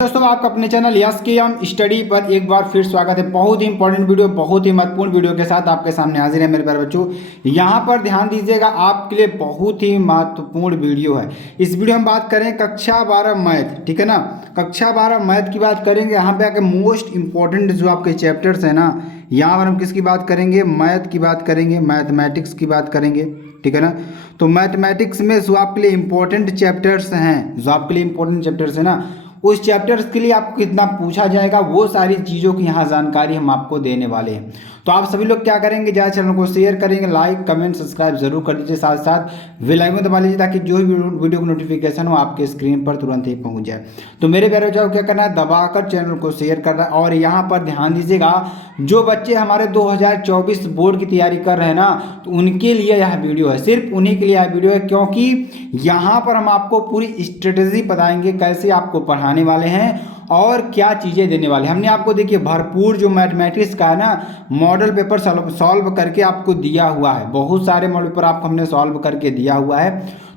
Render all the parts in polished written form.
दोस्तों आपका अपने चैनल यस के एम स्टडी पर एक बार फिर स्वागत है। बहुत ही इंपॉर्टेंट वीडियो, बहुत ही महत्वपूर्ण वीडियो के साथ आपके सामने हाजिर है मेरे प्यारे बच्चों। यहाँ पर ध्यान दीजिएगा, आपके लिए बहुत ही महत्वपूर्ण वीडियो है। इस वीडियो में बात करें कक्षा 12 मैथ, ठीक है ना। कक्षा 12 मैथ की बात करेंगे। यहाँ पे आके मोस्ट इंपॉर्टेंट जो आपके चैप्टर्स है ना, यहाँ पर हम किसकी बात करेंगे? मैथ की बात करेंगे, मैथमेटिक्स की बात करेंगे, ठीक है ना। तो मैथमेटिक्स में जो आपके लिए इंपॉर्टेंट चैप्टर्स हैं, जो आपके लिए इंपॉर्टेंट चैप्टर्स है ना, उस चैप्टर्स के लिए आपको कितना पूछा जाएगा, वो सारी चीज़ों की यहाँ जानकारी हम आपको देने वाले हैं। तो आप सभी लोग क्या करेंगे, ज़्यादा चैनल को शेयर करेंगे, लाइक कमेंट सब्सक्राइब जरूर कर दीजिए, साथ साथ बेल आइकन दबा लीजिए ताकि जो भी वीडियो की नोटिफिकेशन हो आपके स्क्रीन पर तुरंत ही पहुँच जाए। तो मेरे प्यारे बच्चों को क्या करना है, दबाकर चैनल को शेयर करना है। और यहाँ पर ध्यान दीजिएगा, जो बच्चे हमारे 2024 बोर्ड की तैयारी कर रहे हैं ना, तो उनके लिए यह वीडियो है, सिर्फ उन्हीं के लिए यह वीडियो है, क्योंकि यहाँ पर हम आपको पूरी स्ट्रेटेजी बताएंगे कैसे आपको पढ़ाने वाले हैं और क्या चीज़ें देने वाले हैं। हमने आपको देखिए भरपूर जो मैथमेटिक्स का है ना, मॉडल पेपर सॉल्व करके आपको दिया हुआ है। बहुत सारे मॉडल पेपर आपको हमने सॉल्व करके दिया हुआ है,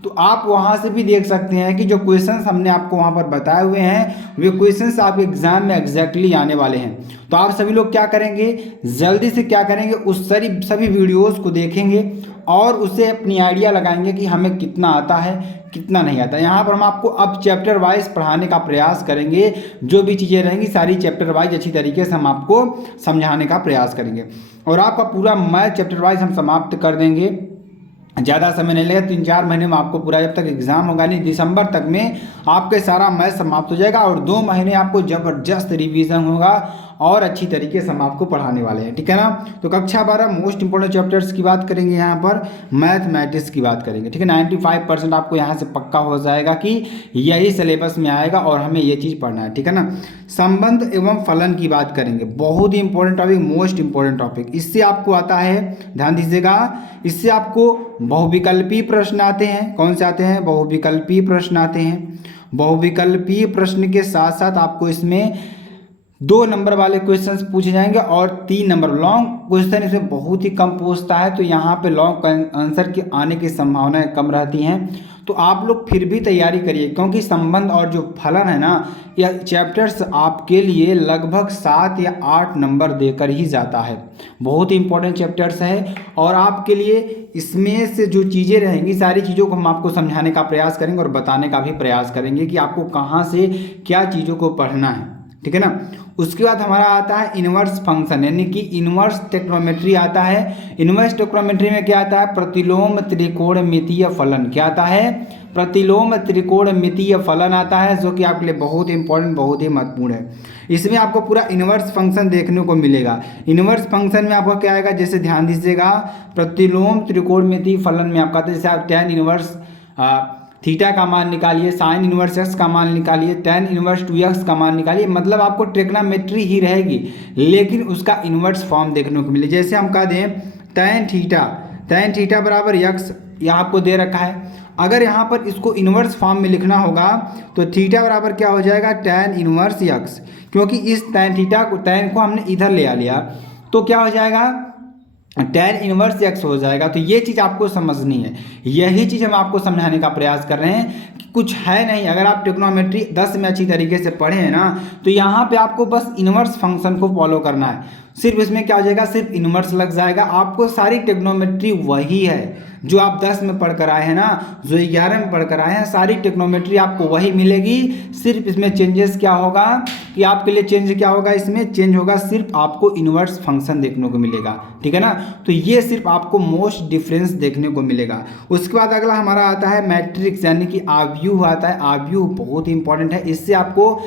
तो आप वहाँ से भी देख सकते हैं कि जो क्वेश्चंस हमने आपको वहाँ पर बताए हुए हैं, वे क्वेश्चंस आपके एग्जाम में एग्जैक्टली आने वाले हैं। तो आप सभी लोग क्या करेंगे, जल्दी से क्या करेंगे, उस सभी वीडियोज़ को देखेंगे और उससे अपनी आइडिया लगाएंगे कि हमें कितना आता है कितना नहीं आता। यहाँ पर हम आपको अब चैप्टर वाइज पढ़ाने का प्रयास करेंगे। जो भी चीज़ें रहेंगी सारी चैप्टर वाइज अच्छी तरीके से हम आपको समझाने का प्रयास करेंगे और आपका पूरा मैथ चैप्टर वाइज हम समाप्त कर देंगे। ज़्यादा समय नहीं लगेगा, 3-4 महीने में आपको पूरा, जब तक एग्जाम होगा नहीं दिसंबर तक में आपके सारा मैथ समाप्त हो जाएगा और 2 महीने आपको ज़बरदस्त रिवीजन होगा और अच्छी तरीके से हम आपको पढ़ाने वाले हैं, ठीक है ना। तो कक्षा 12 मोस्ट इंपोर्टेंट चैप्टर्स की बात करेंगे, यहाँ पर मैथमेटिक्स की बात करेंगे, ठीक है। 95% आपको यहाँ से पक्का हो जाएगा कि यही सिलेबस में आएगा और हमें ये चीज़ पढ़ना है, ठीक है ना। संबंध एवं फलन की बात करेंगे, बहुत ही important topic, most important topic. इससे आपको आता है, ध्यान दीजिएगा, इससे आपको बहुविकल्पी प्रश्न आते हैं। कौन से आते हैं? बहुविकल्पी प्रश्न आते हैं। बहुविकल्पी प्रश्न के साथ साथ आपको इसमें 2 नंबर वाले क्वेश्चंस पूछे जाएंगे और 3 नंबर लॉन्ग क्वेश्चन इसमें बहुत ही कम पूछता है, तो यहाँ पे लॉन्ग आंसर के आने की संभावनाएं कम रहती हैं। तो आप लोग फिर भी तैयारी करिए, क्योंकि संबंध और जो फलन है ना, यह चैप्टर्स आपके लिए लगभग 7 या 8 नंबर देकर ही जाता है। बहुत ही इंपॉर्टेंट चैप्टर्स है और आपके लिए इसमें से जो चीज़ें रहेंगी सारी चीज़ों को हम आपको समझाने का प्रयास करेंगे और बताने का भी प्रयास करेंगे कि आपको कहाँ से क्या चीज़ों को पढ़ना है, ठीक है ना। उसके बाद हमारा आता है इन्वर्स फंक्शन, यानी कि इन्वर्स ट्रिग्नोमेट्री आता है। इन्वर्स ट्रिग्नोमेट्री में क्या आता है? प्रतिलोम त्रिकोणमितीय फलन। क्या आता है? प्रतिलोम त्रिकोणमितीय फलन आता है, जो कि आपके लिए बहुत इंपॉर्टेंट, बहुत ही महत्वपूर्ण है। इसमें आपको पूरा इन्वर्स फंक्शन देखने को मिलेगा। इन्वर्स फंक्शन में आपका क्या आएगा, जैसे ध्यान दीजिएगा, प्रतिलोम त्रिकोणमितीय फलन में आपका, जैसे आप tan इन्वर्स थीटा का मान निकालिए, साइन इनवर्स एक्स का मान निकालिए, tan इनवर्स 2x का मान निकालिए। मतलब आपको ट्रिग्नोमेट्री ही रहेगी, लेकिन उसका इन्वर्स फॉर्म देखने को मिले। जैसे हम कह दें tan थीटा बराबर x, यहाँ आपको दे रखा है। अगर यहाँ पर इसको इन्वर्स फॉर्म में लिखना होगा तो थीटा बराबर क्या हो जाएगा? tan इनवर्स x, क्योंकि इस tan को हमने इधर ले आ लिया, तो क्या हो जाएगा? tan इनवर्स x हो जाएगा। तो ये चीज़ आपको समझनी है, यही चीज़ हम आपको समझाने का प्रयास कर रहे हैं कि कुछ है नहीं। अगर आप ट्रिग्नोमेट्री 10 में अच्छी तरीके से पढ़े हैं ना, तो यहाँ पे आपको बस इन्वर्स फंक्शन को फॉलो करना है। सिर्फ इसमें क्या हो जाएगा, सिर्फ इन्वर्स लग जाएगा। आपको सारी ट्रिग्नोमेट्री वही है जो आप 10 में पढ़ कर आए हैं ना, जो 11 में पढ़ कर आए हैं, सारी ट्रिग्नोमेट्री आपको वही मिलेगी। सिर्फ इसमें चेंजेस क्या होगा कि आपके लिए चेंज क्या होगा, इसमें चेंज होगा, सिर्फ आपको इन्वर्स फंक्शन देखने को मिलेगा, ठीक है ना। तो ये सिर्फ आपको मोस्ट डिफरेंस देखने को मिलेगा। उसके बाद अगला हमारा आता है मैट्रिक्स, यानी कि आव्यूह आता है। आव्यूह बहुत ही इंपॉर्टेंट है। इससे आपको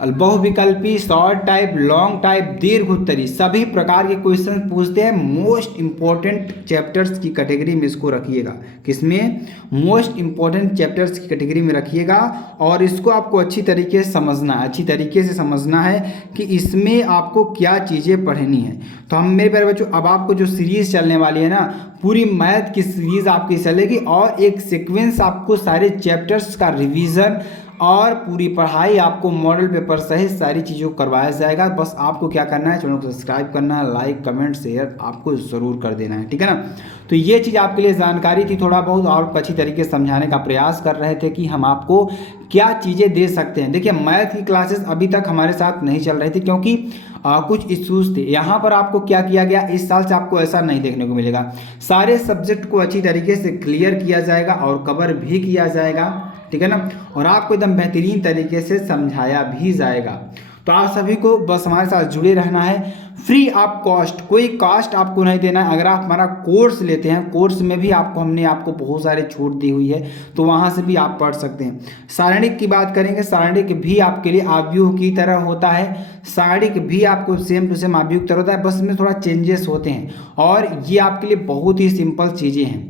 बहुविकल्पी, शॉर्ट टाइप, लॉन्ग टाइप, दीर्घ उत्तरी, सभी प्रकार के क्वेश्चन पूछते हैं। मोस्ट इंपॉर्टेंट चैप्टर्स की कैटेगरी में इसको रखिएगा। किसमें? मोस्ट इंपॉर्टेंट चैप्टर्स की कैटेगरी में रखिएगा और इसको आपको अच्छी तरीके से समझना है, अच्छी तरीके से समझना है कि इसमें आपको क्या चीज़ें पढ़नी है। तो हम मेरे प्यारे बच्चों, अब आपको जो सीरीज़ चलने वाली है ना, पूरी मैथ की सीरीज़ आपकी चलेगी और एक सीक्वेंस आपको सारे चैप्टर्स का रिवीजन और पूरी पढ़ाई आपको मॉडल पेपर सहित सारी चीज़ों को करवाया जाएगा। बस आपको क्या करना है, चैनल को सब्सक्राइब करना है, लाइक कमेंट शेयर आपको ज़रूर कर देना है, ठीक है ना। तो ये चीज़ आपके लिए जानकारी थी थोड़ा बहुत, और अच्छी तरीके से समझाने का प्रयास कर रहे थे कि हम आपको क्या चीज़ें दे सकते हैं। देखिए मैथ की क्लासेस अभी तक हमारे साथ नहीं चल रही थी क्योंकि कुछ इश्यूज थे। यहाँ पर आपको क्या किया गया, इस साल से आपको ऐसा नहीं देखने को मिलेगा। सारे सब्जेक्ट को अच्छी तरीके से क्लियर किया जाएगा और कवर भी किया जाएगा, ठीक है ना, और आपको एकदम बेहतरीन तरीके से समझाया भी जाएगा। तो आप सभी को बस हमारे साथ जुड़े रहना है। फ्री ऑफ कॉस्ट, कोई कॉस्ट आपको नहीं देना है। अगर आप हमारा कोर्स लेते हैं, कोर्स में भी हमने आपको बहुत सारे छूट दी हुई है, तो वहाँ से भी आप पढ़ सकते हैं। सारणिक की बात करेंगे, सारणिक भी आपके लिए आव्यूह की तरह होता है। सारणिक भी आपको सेम टू सेम आव्यूह की तरह होता है, बस में थोड़ा चेंजेस होते हैं और ये आपके लिए बहुत ही सिंपल चीज़ें हैं,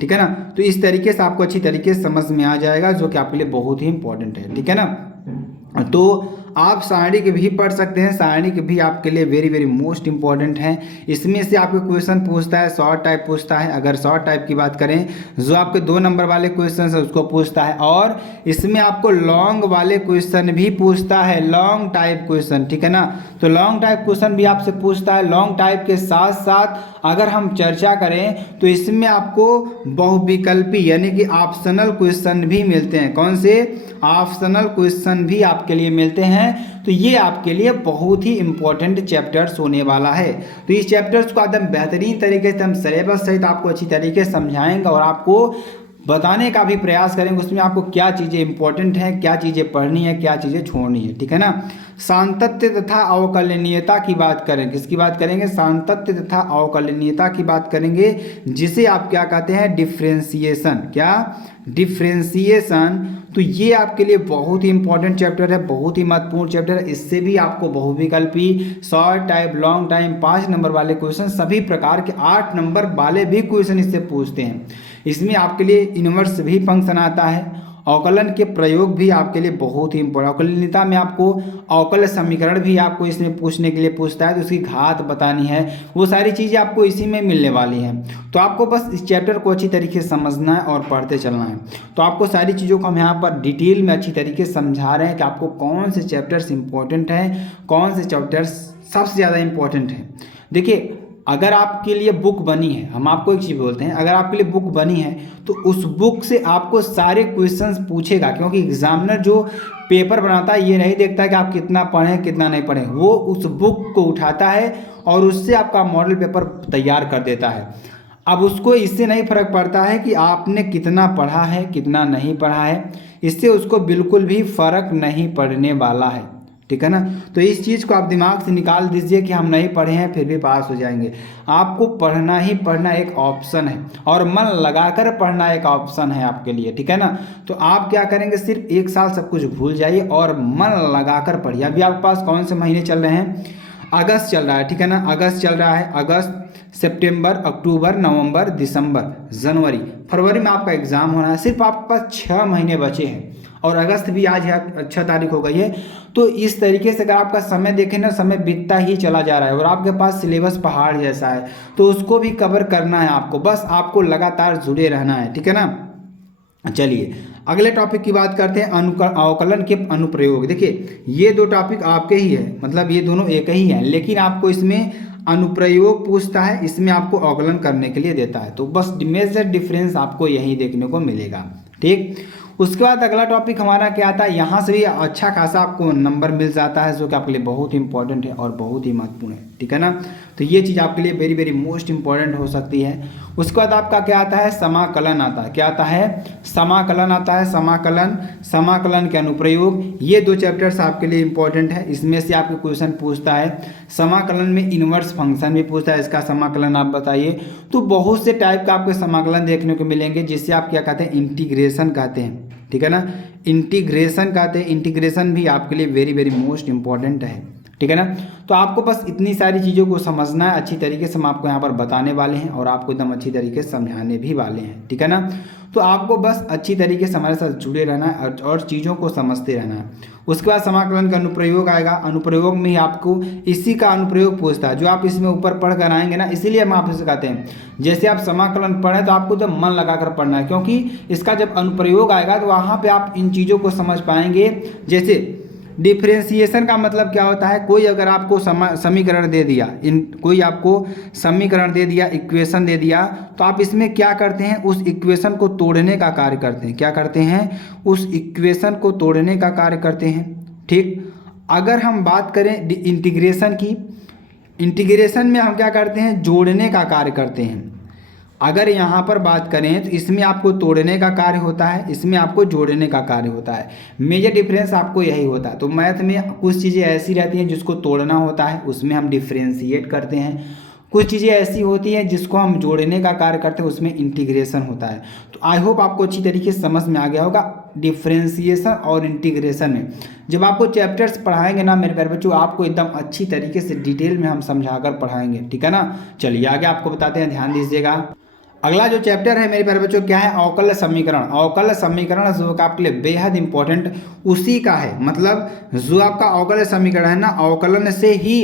ठीक है ना। तो इस तरीके से आपको अच्छी तरीके से समझ में आ जाएगा, जो कि आपके लिए बहुत ही इंपॉर्टेंट है, ठीक है ना। तो आप सारणिक भी पढ़ सकते हैं, सारणिक भी आपके लिए वेरी वेरी मोस्ट इंपॉर्टेंट है। इसमें से आपको क्वेश्चन पूछता है, शॉर्ट टाइप पूछता है। अगर शॉर्ट टाइप की बात करें, जो आपके 2 नंबर वाले क्वेश्चन है उसको पूछता है, और इसमें आपको लॉन्ग वाले क्वेश्चन भी पूछता है, लॉन्ग टाइप क्वेश्चन, ठीक है ना। तो लॉन्ग टाइप क्वेश्चन भी आपसे पूछता है। लॉन्ग टाइप के साथ साथ अगर हम चर्चा करें तो इसमें आपको बहुविकल्पी यानी कि ऑप्शनल क्वेश्चन भी मिलते हैं। कौन से? ऑप्शनल क्वेश्चन भी आपके लिए मिलते हैं। तो ये आपके लिए बहुत ही इंपॉर्टेंट चैप्टर्स होने वाला है। तो इस चैप्टर्स को एकदम बेहतरीन तरीके से हम सिलेबस सहित आपको अच्छी तरीके से समझाएंगे और आपको बताने का भी प्रयास करेंगे उसमें आपको क्या चीज़ें इंपॉर्टेंट हैं, क्या चीज़ें पढ़नी है, क्या चीज़ें छोड़नी है, ठीक है ना। सांतत्य तथा अवकलनीयता की बात करें, किसकी बात करेंगे? सांतत्य तथा अवकलनीयता की बात करेंगे, जिसे आप क्या कहते हैं? डिफ्रेंसिएशन। क्या? डिफ्रेंसिएशन। तो ये आपके लिए बहुत ही इंपॉर्टेंट चैप्टर है, बहुत ही महत्वपूर्ण चैप्टर है। इससे भी आपको बहुविकल्पी, short type, long time, 5 number वाले क्वेश्चन, सभी प्रकार के 8 नंबर वाले भी क्वेश्चन इससे पूछते हैं। इसमें आपके लिए इनवर्स भी फंक्शन आता है। अवकलन के प्रयोग भी आपके लिए बहुत ही इंपॉर्टेंट। अवकलनीयता में आपको अवकल समीकरण भी आपको इसमें पूछने के लिए पूछता है, तो उसकी घात बतानी है, वो सारी चीज़ें आपको इसी में मिलने वाली हैं। तो आपको बस इस चैप्टर को अच्छी तरीके से समझना है और पढ़ते चलना है। तो आपको सारी चीज़ों को हम यहाँ पर डिटेल में अच्छी तरीके से समझा रहे हैं कि आपको कौन से चैप्टर्स इंपॉर्टेंट हैं, कौन से चैप्टर्स सबसे ज़्यादा इंपॉर्टेंट हैं। देखिए, अगर आपके लिए बुक बनी है, हम आपको एक चीज़ बोलते हैं, अगर आपके लिए बुक बनी है तो उस बुक से आपको सारे क्वेश्चंस पूछेगा, क्योंकि एग्जामिनर जो पेपर बनाता है ये नहीं देखता है कि आप कितना पढ़ें कितना नहीं पढ़ें, वो उस बुक को उठाता है और उससे आपका मॉडल पेपर तैयार कर देता है। अब उसको इससे नहीं फर्क पड़ता है कि आपने कितना पढ़ा है कितना नहीं पढ़ा है, इससे उसको बिल्कुल भी फर्क नहीं पड़ने वाला है, ठीक है ना। तो इस चीज़ को आप दिमाग से निकाल दीजिए कि हम नहीं पढ़े हैं फिर भी पास हो जाएंगे। आपको पढ़ना ही पढ़ना एक ऑप्शन है और मन लगाकर पढ़ना एक ऑप्शन है आपके लिए, ठीक है ना। तो आप क्या करेंगे, सिर्फ 1 साल सब कुछ भूल जाइए और मन लगाकर पढ़िए। अभी आपके पास कौन से महीने चल रहे हैं? अगस्त चल रहा है, ठीक है ना। अगस्त चल रहा है, अगस्त, सितंबर, अक्टूबर, नवंबर, दिसंबर, जनवरी, फरवरी में आपका एग्ज़ाम होना है। सिर्फ आपके पास 6 महीने बचे हैं और अगस्त भी आज है, 6 तारीख हो गई है। तो इस तरीके से अगर आपका समय देखें ना, समय बीतता ही चला जा रहा है और आपके पास सिलेबस पहाड़ जैसा है, तो उसको भी कवर करना है आपको। बस आपको लगातार जुड़े रहना है, ठीक है ना। चलिए अगले टॉपिक की बात करते हैं, अवकलन के अनुप्रयोग। देखिए ये 2 टॉपिक आपके ही है, मतलब ये दोनों एक ही हैं, लेकिन आपको इसमें अनुप्रयोग पूछता है, इसमें आपको अवकलन करने के लिए देता है। तो बस मेजर डिफरेंस आपको यही देखने को मिलेगा, ठीक। उसके बाद अगला टॉपिक हमारा क्या आता है, यहाँ से भी अच्छा खासा आपको नंबर मिल जाता है, जो कि आपके लिए बहुत ही इंपॉर्टेंट है और बहुत ही महत्वपूर्ण है, ठीक है ना। तो ये चीज़ आपके लिए वेरी वेरी मोस्ट इंपॉर्टेंट हो सकती है। उसके बाद आपका क्या आता है? समाकलन आता है। क्या आता है? समाकलन आता है। समाकलन, समाकलन के अनुप्रयोग, ये 2 चैप्टर्स आपके लिए इंपॉर्टेंट है। इसमें से आपके क्वेश्चन पूछता है। समाकलन में इनवर्स फंक्शन भी पूछता है, इसका समाकलन आप बताइए। तो बहुत से टाइप का आपको समाकलन देखने को मिलेंगे, जिससे आप क्या कहते हैं? इंटीग्रेशन कहते हैं, ठीक है ना। इंटीग्रेशन कहते हैं। इंटीग्रेशन भी आपके लिए वेरी वेरी मोस्ट इंपॉर्टेंट है, ठीक है ना। तो आपको बस इतनी सारी चीज़ों को समझना है, अच्छी तरीके से हम आपको यहाँ पर बताने वाले हैं और आपको एकदम अच्छी तरीके से समझाने भी वाले हैं, ठीक है ना। तो आपको बस अच्छी तरीके से हमारे साथ जुड़े रहना है और चीज़ों को समझते रहना है। उसके बाद समाकलन का अनुप्रयोग आएगा, अनुप्रयोग में ही आपको इसी का अनुप्रयोग पूछता है जो आप इसमें ऊपर पढ़ कर आएंगे ना, इसीलिए हम आपसे सिखाते हैं। जैसे आप समाकलन पढ़ें तो आपको जब मन लगाकर पढ़ना है, क्योंकि इसका जब अनुप्रयोग आएगा तो वहाँ पे आप इन चीज़ों को समझ पाएंगे। जैसे डिफ्रेंसिएशन का मतलब क्या होता है, कोई अगर आपको समीकरण दे दिया, कोई आपको समीकरण दे दिया, इक्वेशन दे दिया, तो आप इसमें क्या करते हैं, उस इक्वेशन को तोड़ने का कार्य करते हैं। क्या करते हैं, उस इक्वेशन को तोड़ने का कार्य करते हैं। ठीक, अगर हम बात करें इंटीग्रेशन की, इंटीग्रेशन में हम क्या करते हैं, जोड़ने का कार्य करते हैं। अगर यहाँ पर बात करें तो इसमें आपको तोड़ने का कार्य होता है, इसमें आपको जोड़ने का कार्य होता है। मेजर डिफरेंस आपको यही होता है। तो मैथ में कुछ चीज़ें ऐसी रहती हैं जिसको तोड़ना होता है, उसमें हम डिफ्रेंशिएट करते हैं। कुछ चीज़ें ऐसी होती हैं जिसको हम जोड़ने का कार्य करते हैं, उसमें इंटीग्रेशन होता है। तो आई होप आपको अच्छी तरीके से समझ में आ गया होगा डिफ्रेंशिएशन और इंटीग्रेशन में। जब आपको चैप्टर्स पढ़ाएंगे ना मेरे प्यारे बच्चों, आपको एकदम अच्छी तरीके से डिटेल में हम समझाकर पढ़ाएंगे, ठीक है ना। चलिए आगे आपको बताते हैं, ध्यान दीजिएगा। अगला जो चैप्टर है मेरे प्यारे बच्चों क्या है, अवकल समीकरण। अवकल समीकरण जो आपके लिए बेहद इंपॉर्टेंट उसी का है, मतलब जो आपका अवकल समीकरण है ना, अवकलन से ही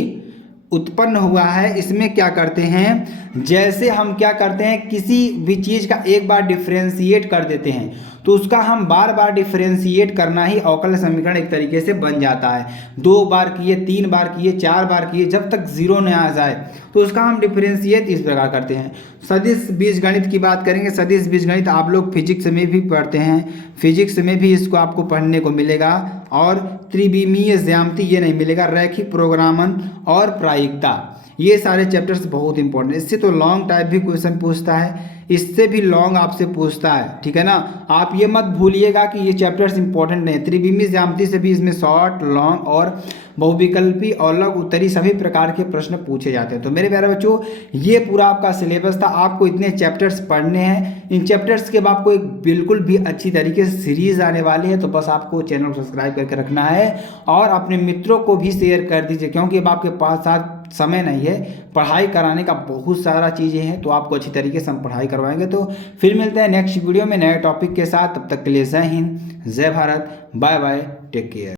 उत्पन्न हुआ है। इसमें क्या करते हैं, जैसे हम क्या करते हैं, किसी भी चीज़ का एक बार डिफ्रेंशिएट कर देते हैं तो उसका हम बार बार डिफ्रेंशिएट करना ही अवकल समीकरण एक तरीके से बन जाता है। 2 बार किए, 3 बार किए, 4 बार किए, जब तक जीरो न आ जाए तो उसका हम डिफ्रेंशिएट इस प्रकार करते हैं। सदिश बीजगणित की बात करेंगे, सदिश बीजगणित आप लोग फिजिक्स में भी पढ़ते हैं, फिजिक्स में भी इसको आपको पढ़ने को मिलेगा। और त्रिविमीय ज्यामिति ये नहीं मिलेगा, रैखिक प्रोग्रामन और प्रायिकता, ये सारे चैप्टर्स बहुत इंपॉर्टेंट। इससे तो लॉन्ग टाइप भी क्वेश्चन पूछता है, इससे भी लॉन्ग आपसे पूछता है, ठीक है ना। आप ये मत भूलिएगा कि ये चैप्टर्स इंपॉर्टेंट नहीं। त्रिविमीय ज्यामिति से भी इसमें शॉर्ट, लॉन्ग और बहुविकल्पी और लघु उत्तरी सभी प्रकार के प्रश्न पूछे जाते हैं। तो मेरे प्यारे बच्चों, ये पूरा आपका सिलेबस था। आपको इतने चैप्टर्स पढ़ने हैं। इन चैप्टर्स के बाद आपको एक बिल्कुल भी अच्छी तरीके से सीरीज आने वाली है, तो बस आपको चैनल को सब्सक्राइब करके रखना है और अपने मित्रों को भी शेयर कर दीजिए, क्योंकि अब आपके पास साथ समय नहीं है, पढ़ाई कराने का बहुत सारा चीज़ें हैं, तो आपको अच्छी तरीके से हम पढ़ाई करवाएंगे। तो फिर मिलते हैं नेक्स्ट वीडियो में नए टॉपिक के साथ, तब तक के लिए जय हिंद, जय Bharat, bye bye, take care.